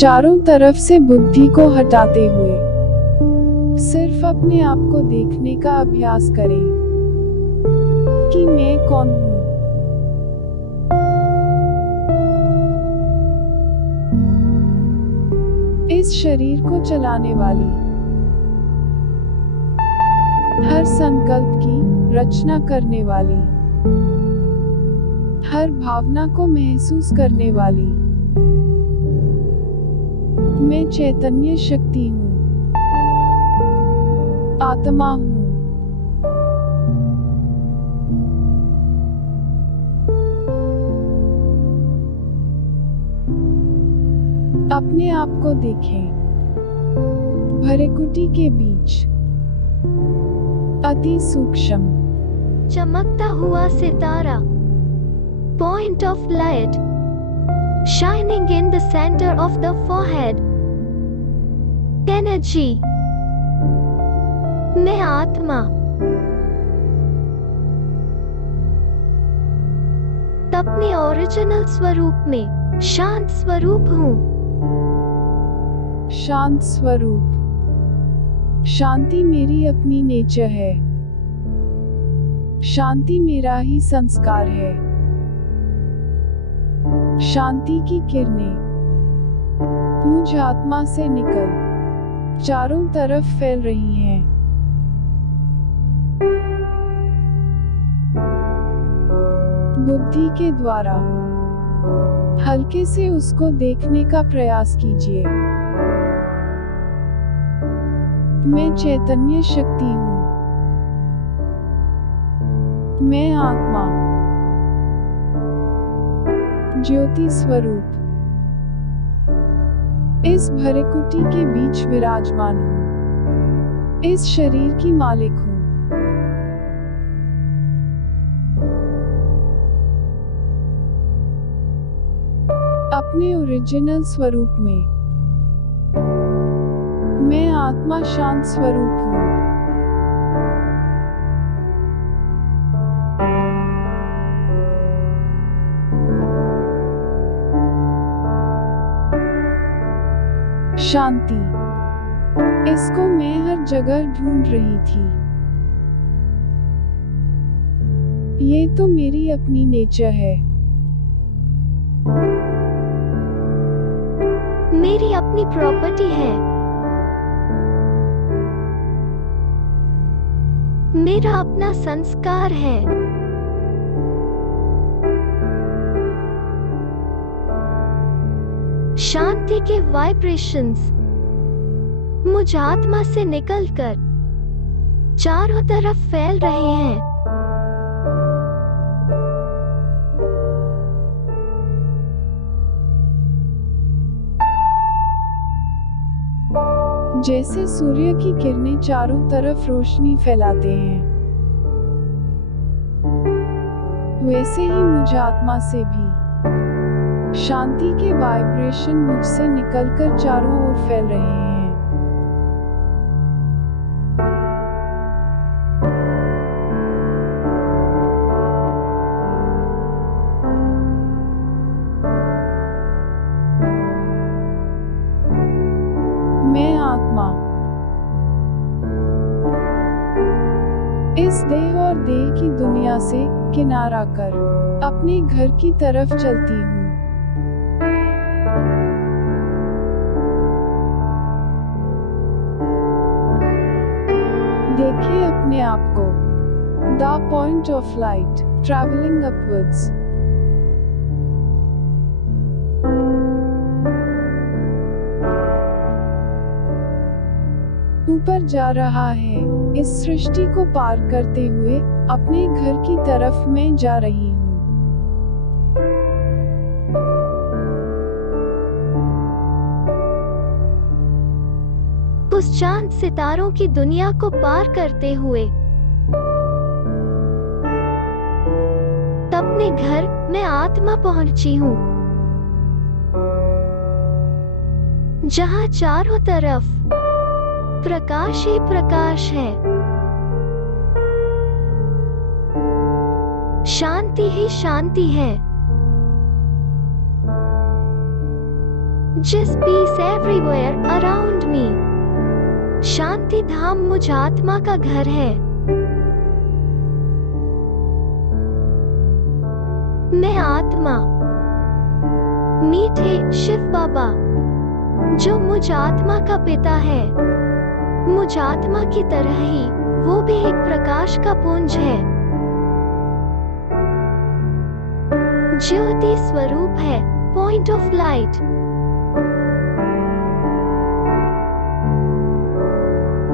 चारों तरफ से बुद्धि को हटाते हुए सिर्फ अपने आप को देखने का अभ्यास करें कि मैं कौन हूँ। इस शरीर को चलाने वाली हर संकल्प की रचना करने वाली, हर भावना को महसूस करने वाली मैं चैतन्य शक्ति हूँ, आत्मा हूँ। अपने आप को देखें, भरेकुटी के बीच अति सूक्ष्म चमकता हुआ सितारा, point of light shining in the center of the forehead, energy, मैं आत्मा, अपने ओरिजिनल स्वरूप में शांत स्वरूप हूँ। शांत स्वरूप, शांति मेरी अपनी नेचर है, शांति मेरा ही संस्कार है। शांति की किरणें मुझ आत्मा से निकल चारों तरफ फैल रही हैं। बुद्धि के द्वारा हल्के से उसको देखने का प्रयास कीजिए। मैं चैतन्य शक्ति हूँ, मैं आत्मा, ज्योति स्वरूप इस भरेकुटी के बीच विराजमान हूँ, इस शरीर की मालिक हूँ। अपने ओरिजिनल स्वरूप में मैं आत्मा शांत स्वरूप हूँ। शांति, इसको मैं हर जगह ढूंढ रही थी। ये तो मेरी अपनी नेचर है। मेरी अपनी प्रॉपर्टी है। मेरा अपना संस्कार है। शांति के वाइब्रेशंस मुझ आत्मा से निकलकर चारों तरफ फैल रहे हैं। जैसे सूर्य की किरणें चारों तरफ रोशनी फैलाते हैं, वैसे ही मुझ आत्मा से भी शांति के वाइब्रेशन मुझसे निकलकर चारों ओर फैल रहे हैं। मैं आत्मा इस देह और देह की दुनिया से किनारा कर अपने घर की तरफ चलती हूँ। देखिए अपने आप को, the point of light travelling upwards. ऊपर जा रहा है, इस सृष्टि को पार करते हुए अपने घर की तरफ मैं जा रही हूँ। उस चांद सितारों की दुनिया को पार करते हुए अपने घर में आत्मा पहुंची हूँ, जहाँ चारों तरफ प्रकाश ही प्रकाश है, शांति ही शांति है। Just peace everywhere around me. शांति धाम मुझ आत्मा का घर है। मैं आत्मा, मीठे शिव बाबा, जो मुझ आत्मा का पिता है, मुझ आत्मा की तरह ही वो भी एक प्रकाश का पुंज है, ज्योति स्वरूप है, पॉइंट ऑफ लाइट।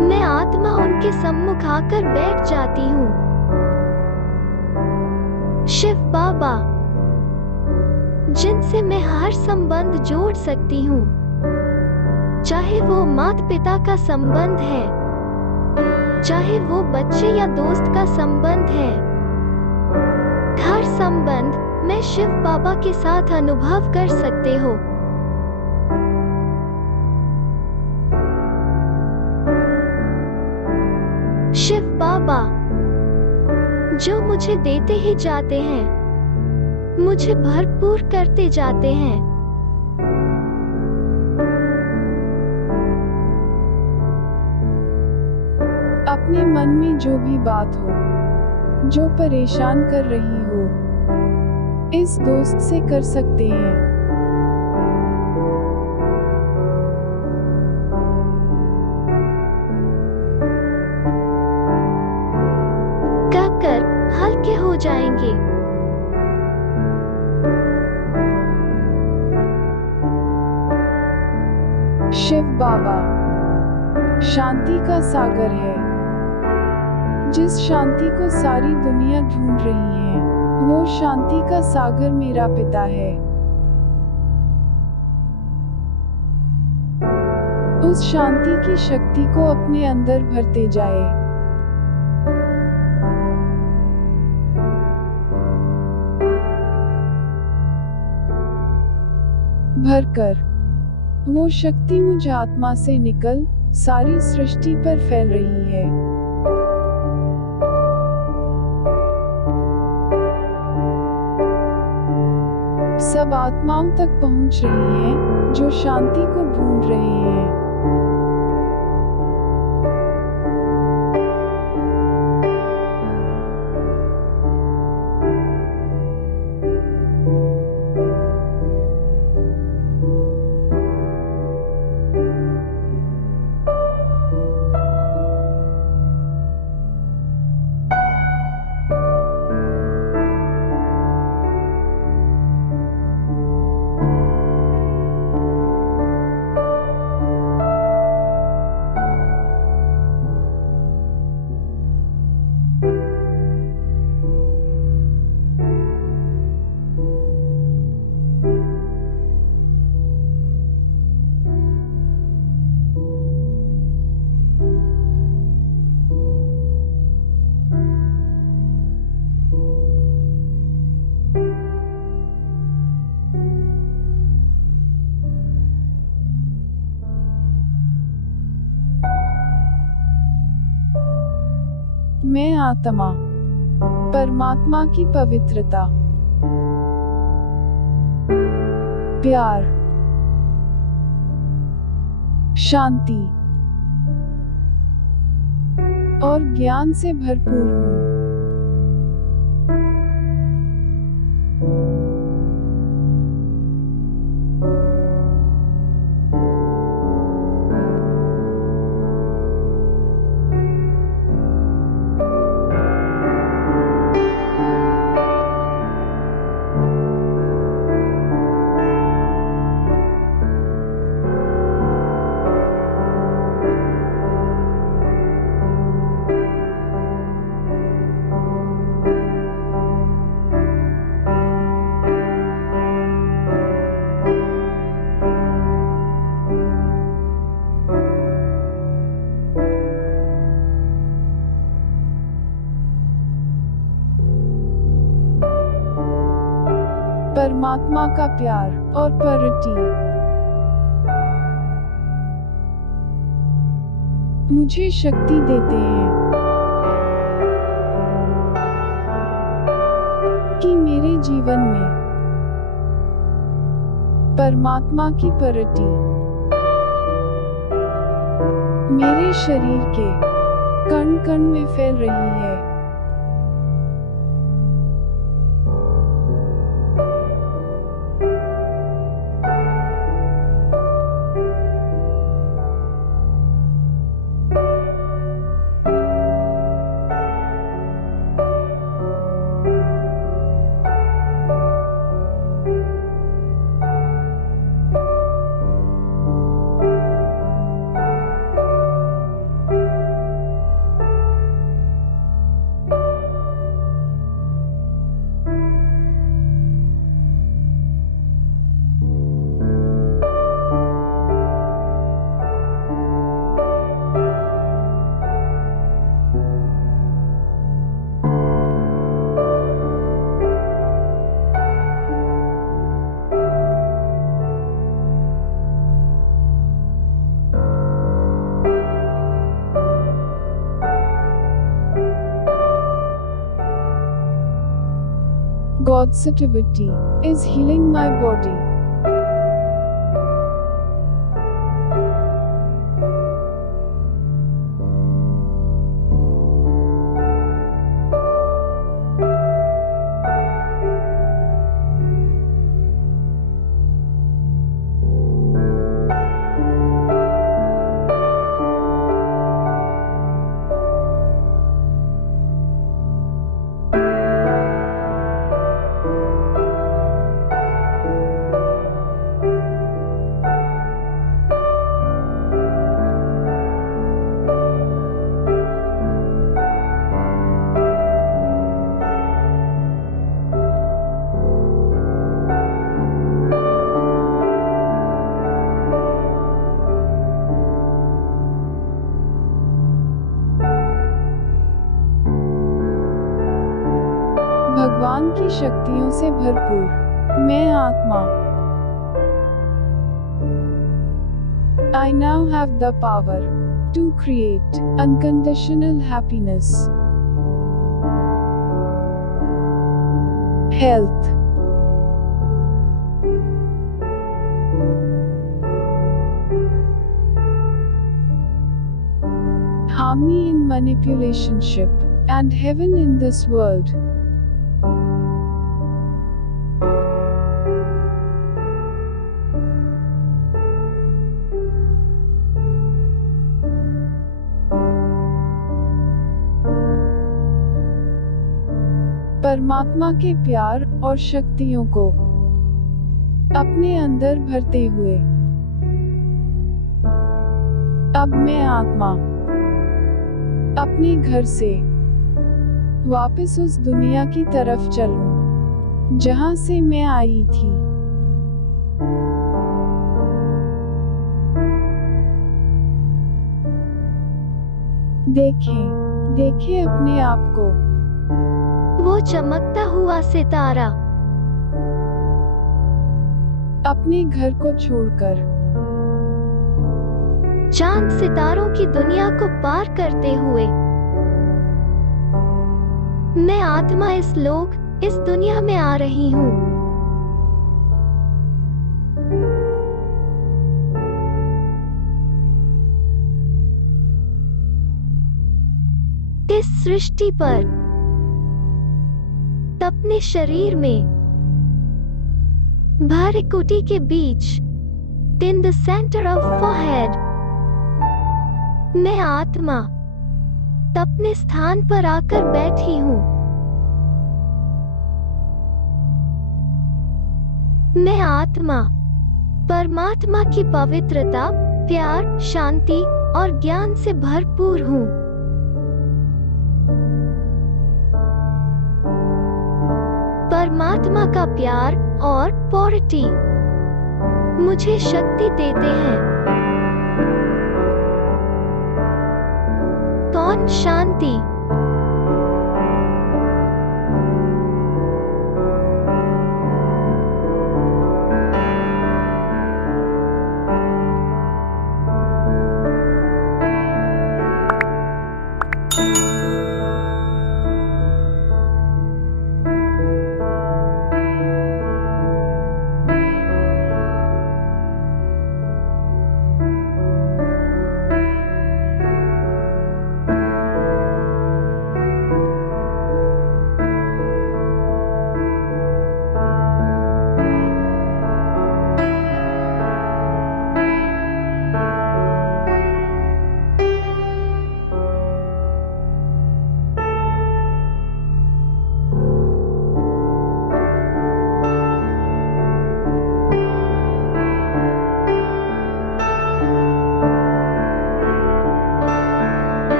मैं आत्मा उनके सम्मुख आकर बैठ जाती हूँ। शिव बाबा, जिनसे मैं हर संबंध जोड़ सकती हूँ, चाहे वो माता पिता का संबंध है, चाहे वो बच्चे या दोस्त का संबंध है, हर संबंध मैं शिव बाबा के साथ अनुभव कर सकते हो। शिव बाबा, जो मुझे देते ही जाते हैं, मुझे भरपूर करते जाते हैं। अपने मन में जो भी बात हो, जो परेशान कर रही हो, इस दोस्त से कर सकते हैं। कहकर हल्के हो जाएंगे। शिव बाबा शांति का सागर है। जिस शांति को सारी दुनिया ढूंढ रही है, वो शांति का सागर मेरा पिता है। उस शांति की शक्ति को अपने अंदर भरते जाए। भरकर वो शक्ति मुझ आत्मा से निकल सारी सृष्टि पर फैल रही है। सब आत्माओं तक पहुंच रही हैं, जो शांति को ढूंढ रहे हैं। मैं आत्मा, परमात्मा की पवित्रता, प्यार, शांति और ज्ञान से भरपूर हूँ। परमात्मा का प्यार और प्योरिटी मुझे शक्ति देते हैं कि मेरे जीवन में परमात्मा की परटी मेरे शरीर के कण कण में फैल रही है। God's activity is healing my body. भगवान की शक्तियों से भरपूर मैं आत्मा I now have the power to create unconditional happiness, health, harmony in manipulationship, and heaven in this world. परमात्मा के प्यार और शक्तियों को अपने अंदर भरते हुए अब मैं आत्मा अपने घर से वापस उस दुनिया की तरफ चलूं जहां से मैं आई थी। देखें अपने आप को, वो चमकता हुआ सितारा अपने घर को छोड़कर चांद सितारों की दुनिया को पार करते हुए मैं आत्मा इस दुनिया में आ रही हूँ। इस सृष्टि पर अपने शरीर में भ्रूकुटी के बीच in the center of forehead मैं आत्मा अपने स्थान पर आकर बैठी हूँ। मैं आत्मा परमात्मा की पवित्रता, प्यार, शांति और ज्ञान से भरपूर हूँ। परमात्मा का प्यार और प्योरिटी मुझे शक्ति देते हैं। कौन शांति